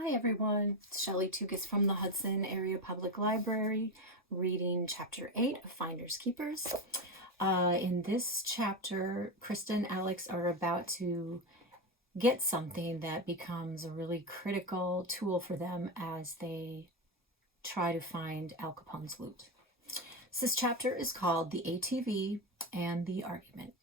Hi everyone, it's Shelley Tukis from the Hudson Area Public Library, reading Chapter 8 of Finders Keepers. In this chapter, Krista and Alex are about to get something that becomes a really critical tool for them as they try to find Al Capone's loot. So this chapter is called The ATV and the Argument.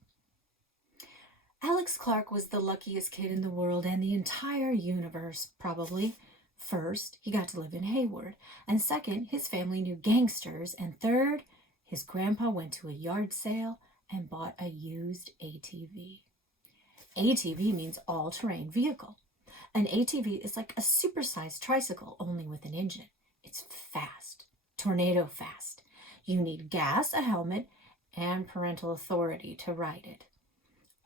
Alex Clark was the luckiest kid in the world and the entire universe, probably. First, he got to live in Hayward, and second, his family knew gangsters, and third, his grandpa went to a yard sale and bought a used ATV. ATV means all-terrain vehicle. An ATV is like a supersized tricycle, only with an engine. It's fast, tornado fast. You need gas, a helmet, and parental authority to ride it.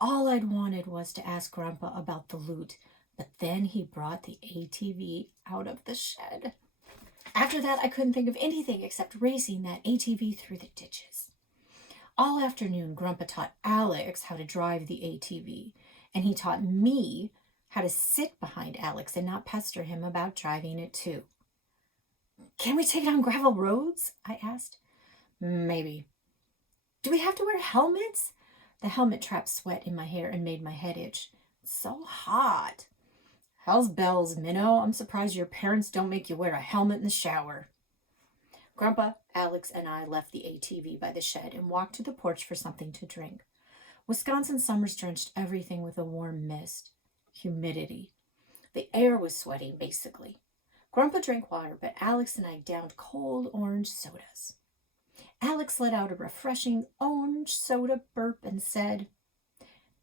All I'd wanted was to ask Grandpa about the loot, but then he brought the ATV out of the shed. After that, I couldn't think of anything except racing that ATV through the ditches. All afternoon, Grandpa taught Alex how to drive the ATV, and he taught me how to sit behind Alex and not pester him about driving it too. "Can we take it on gravel roads?" I asked. "Maybe." "Do we have to wear helmets?" The helmet trapped sweat in my hair and made my head itch. "It's so hot." "Hell's bells, Minnow. I'm surprised your parents don't make you wear a helmet in the shower." Grandpa, Alex, and I left the ATV by the shed and walked to the porch for something to drink. Wisconsin summers drenched everything with a warm mist. Humidity. The air was sweating, basically. Grandpa drank water, but Alex and I downed cold orange sodas. Alex let out a refreshing orange soda burp and said,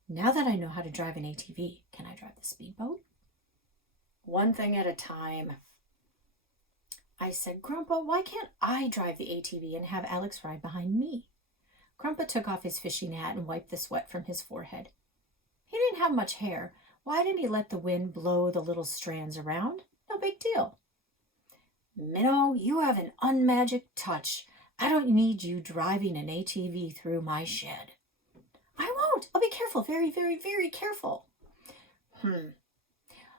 "Now that I know how to drive an ATV, can I drive the speedboat?" "One thing at a time." I said, "Grandpa, why can't I drive the ATV and have Alex ride behind me?" Grandpa took off his fishing hat and wiped the sweat from his forehead. He didn't have much hair. Why didn't he let the wind blow the little strands around? No big deal. "Minnow, you have an unmagic touch. I don't need you driving an ATV through my shed." "I won't. I'll be careful. Very, very, very careful."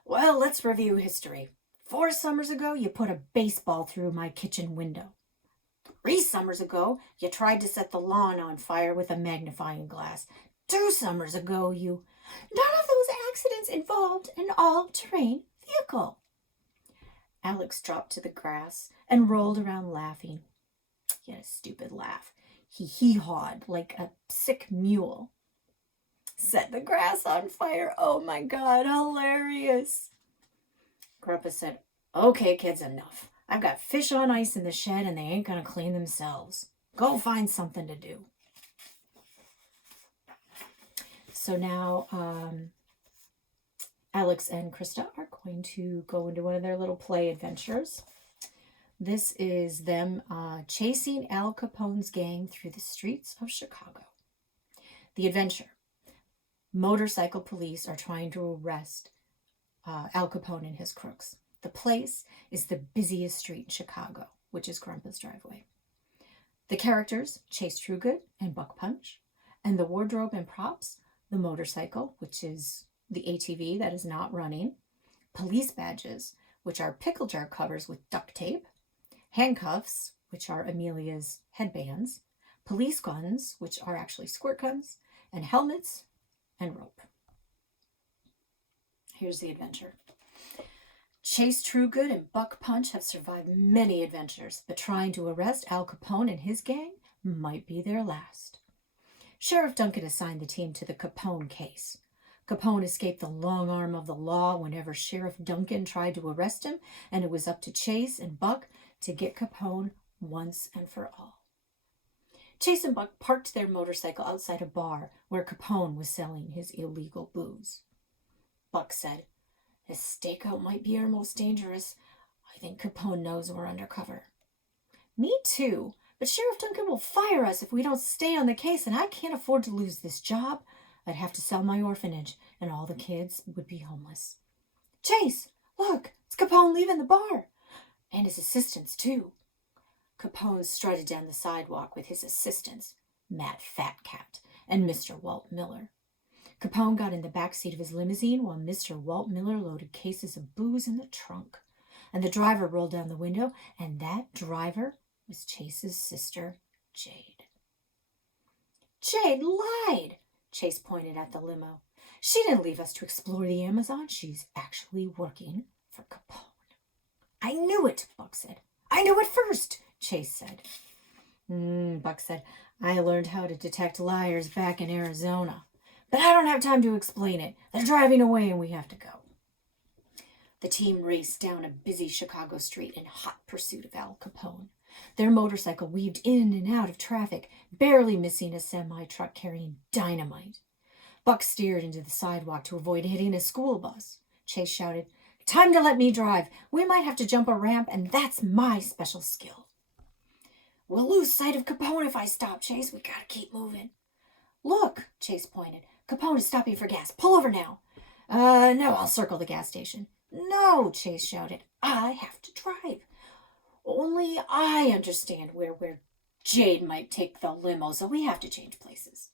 Well, let's review history. 4 summers ago, you put a baseball through my kitchen window. 3 summers ago, you tried to set the lawn on fire with a magnifying glass. 2 summers ago, None of those accidents involved an all-terrain vehicle. Alex dropped to the grass and rolled around laughing. He had a stupid laugh. He hee-hawed like a sick mule. "Set the grass on fire. Oh my God, hilarious." Grandpa said, "Okay, kids, enough. I've got fish on ice in the shed and they ain't gonna clean themselves. Go find something to do." So now Alex and Krista are going to go into one of their little play adventures. This is them chasing Al Capone's gang through the streets of Chicago. The adventure. Motorcycle police are trying to arrest Al Capone and his crooks. The place is the busiest street in Chicago, which is Grandpa's driveway. The characters, Chase Trugood and Buck Punch, and the wardrobe and props, the motorcycle, which is the ATV that is not running, police badges, which are pickle jar covers with duct tape, handcuffs, which are Amelia's headbands, police guns, which are actually squirt guns, and helmets and rope. Here's the adventure. Chase Trugood and Buck Punch have survived many adventures, but trying to arrest Al Capone and his gang might be their last. Sheriff Duncan assigned the team to the Capone case. Capone escaped the long arm of the law whenever Sheriff Duncan tried to arrest him, and it was up to Chase and Buck to get Capone once and for all. Chase and Buck parked their motorcycle outside a bar where Capone was selling his illegal booze. Buck said, "This stakeout might be our most dangerous. I think Capone knows we're undercover." "Me too, but Sheriff Duncan will fire us if we don't stay on the case, and I can't afford to lose this job. I'd have to sell my orphanage, and all the kids would be homeless." "Chase, look, it's Capone leaving the bar. And his assistants, too." Capone strutted down the sidewalk with his assistants, Matt Fatcat and Mr. Walt Miller. Capone got in the back seat of his limousine while Mr. Walt Miller loaded cases of booze in the trunk. And the driver rolled down the window, and that driver was Chase's sister, Jade. Jade lied, Chase pointed at the limo. She didn't leave us to explore the Amazon. She's actually working for Capone. I knew it, Buck said. I knew it first, Chase said. Buck said, I learned how to detect liars back in Arizona. But I don't have time to explain it. They're driving away and we have to go. The team raced down a busy Chicago street in hot pursuit of Al Capone. Their motorcycle weaved in and out of traffic, barely missing a semi-truck carrying dynamite. Buck steered into the sidewalk to avoid hitting a school bus. Chase shouted, Time to let me drive. We might have to jump a ramp, and that's my special skill. We'll lose sight of Capone if I stop, Chase. We gotta keep moving. Look, Chase pointed. Capone is stopping for gas. Pull over now. No, I'll circle the gas station. No, Chase shouted. I have to drive. Only I understand where Jade might take the limo, so we have to change places.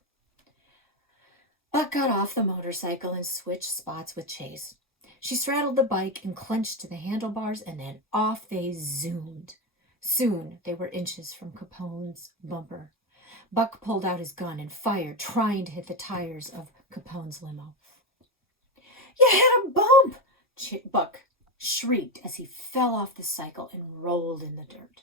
Buck got off the motorcycle and switched spots with Chase. She straddled the bike and clenched to the handlebars, and then off they zoomed. Soon they were inches from Capone's bumper. Buck pulled out his gun and fired, trying to hit the tires of Capone's limo. You hit a bump! Buck shrieked as he fell off the cycle and rolled in the dirt.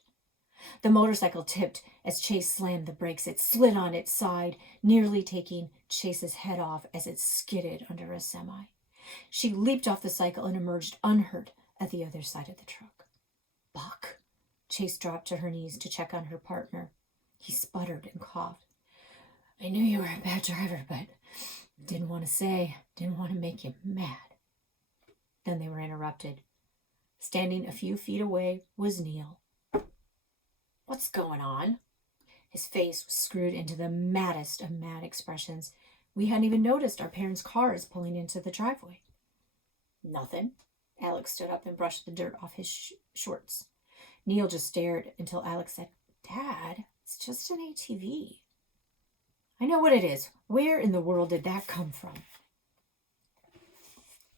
The motorcycle tipped as Chase slammed the brakes. It slid on its side, nearly taking Chase's head off as it skidded under a semi. She leaped off the cycle and emerged unhurt at the other side of the truck. Buck? Chase dropped to her knees to check on her partner. He sputtered and coughed. I knew you were a bad driver, but didn't want to make you mad. Then they were interrupted. Standing a few feet away was Neil. What's going on? His face was screwed into the maddest of mad expressions. We hadn't even noticed our parents' cars pulling into the driveway. Nothing. Alex stood up and brushed the dirt off his shorts. Neil just stared until Alex said, Dad, it's just an ATV. I know what it is. Where in the world did that come from?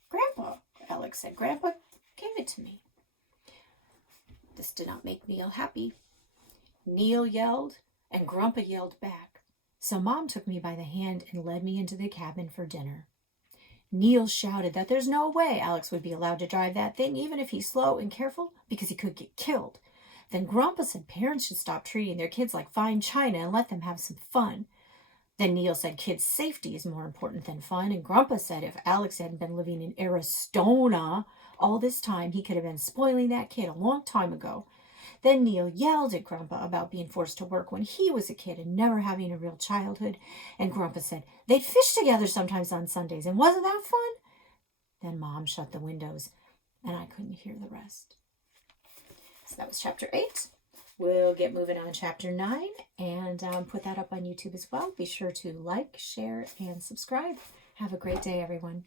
Grandpa, Alex said. Grandpa gave it to me. This did not make Neil happy. Neil yelled, and Grandpa yelled back. So Mom took me by the hand and led me into the cabin for dinner. Neil shouted that there's no way Alex would be allowed to drive that thing, even if he's slow and careful, because he could get killed. Then Grandpa said parents should stop treating their kids like fine china and let them have some fun. Then Neil said kids' safety is more important than fun, and Grandpa said if Alex hadn't been living in Arizona all this time, he could have been spoiling that kid a long time ago. Then Neil yelled at Grandpa about being forced to work when he was a kid and never having a real childhood. And Grandpa said they'd fish together sometimes on Sundays, and wasn't that fun? Then Mom shut the windows, and I couldn't hear the rest. So that was chapter 8. We'll get moving on chapter 9 and put that up on YouTube as well. Be sure to like, share, and subscribe. Have a great day, everyone.